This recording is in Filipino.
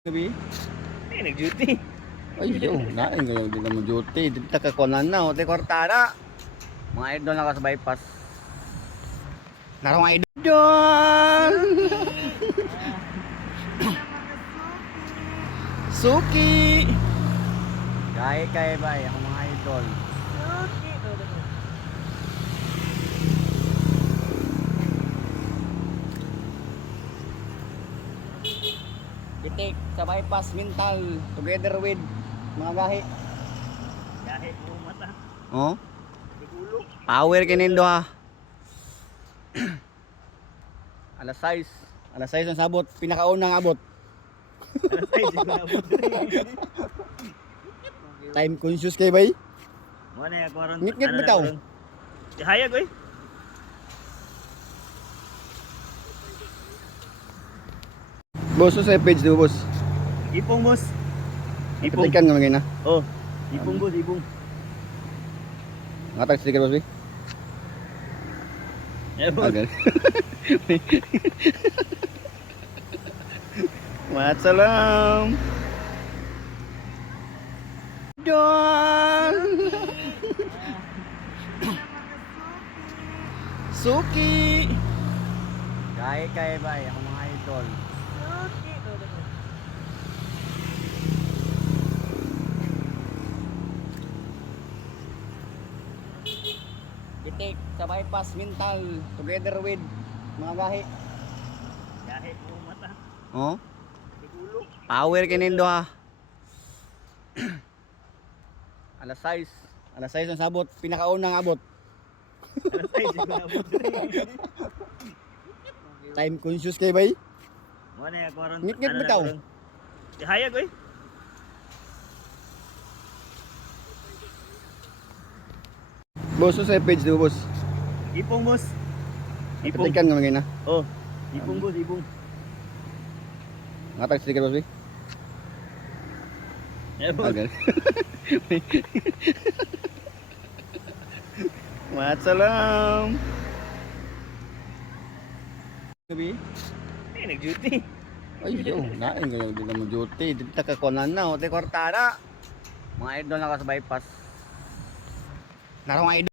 Gabi? Eh, nag-duty. Ay, nain ngayon din naman duty. Dito ka kunan na, hote kwartada. Mga idol na ka sa bypass. Narong mga idol. Suki. Kaya ba ako mga idol. Itik sa bypass mental together with mga gahi. Kahit mo mata. Oh, Igulo. power kinindo ha. Alas 6. Alas 6 ang sabot, pinakaunang abot. Alas 6, siguro abot. Time conscious kay bay. Mo na yung karon. Ngit-ngit bitaw. Ihayag oy. Boss, sa page do boss. Ipong boss. Ipong. Ipilikan nga magina. Oh, ipong boss, ipong. Ngatag sticker boss bi. Eh, boss. Agal. Wassalam. Don. Suki. Kaya ba ako mga idol. Itik sa bypass mental together with mga gahi. Kahit mo mata. Oh, Igulo. power kinindo ha. Alas 6. Alas 6 ang sabot, pinakaunang abot. Alas 6, siguro abot. Time conscious kay bay. Mo na yung karon. Ngit-ngit bitaw. Ihayag oy. Boss, sa page do boss. Ipong boss. Ipong. Ipilikan nga magina. Oh, ipong boss, ipong. Ngatag sticker boss bi. Eh, boss. Agal. Wassalam. Gabi? Eh, nag-duty. Ay, nain ngayon din naman duty. Dito ka kunan na, hote kwartada. Mga idol na ka sa bypass. Narong mga idol.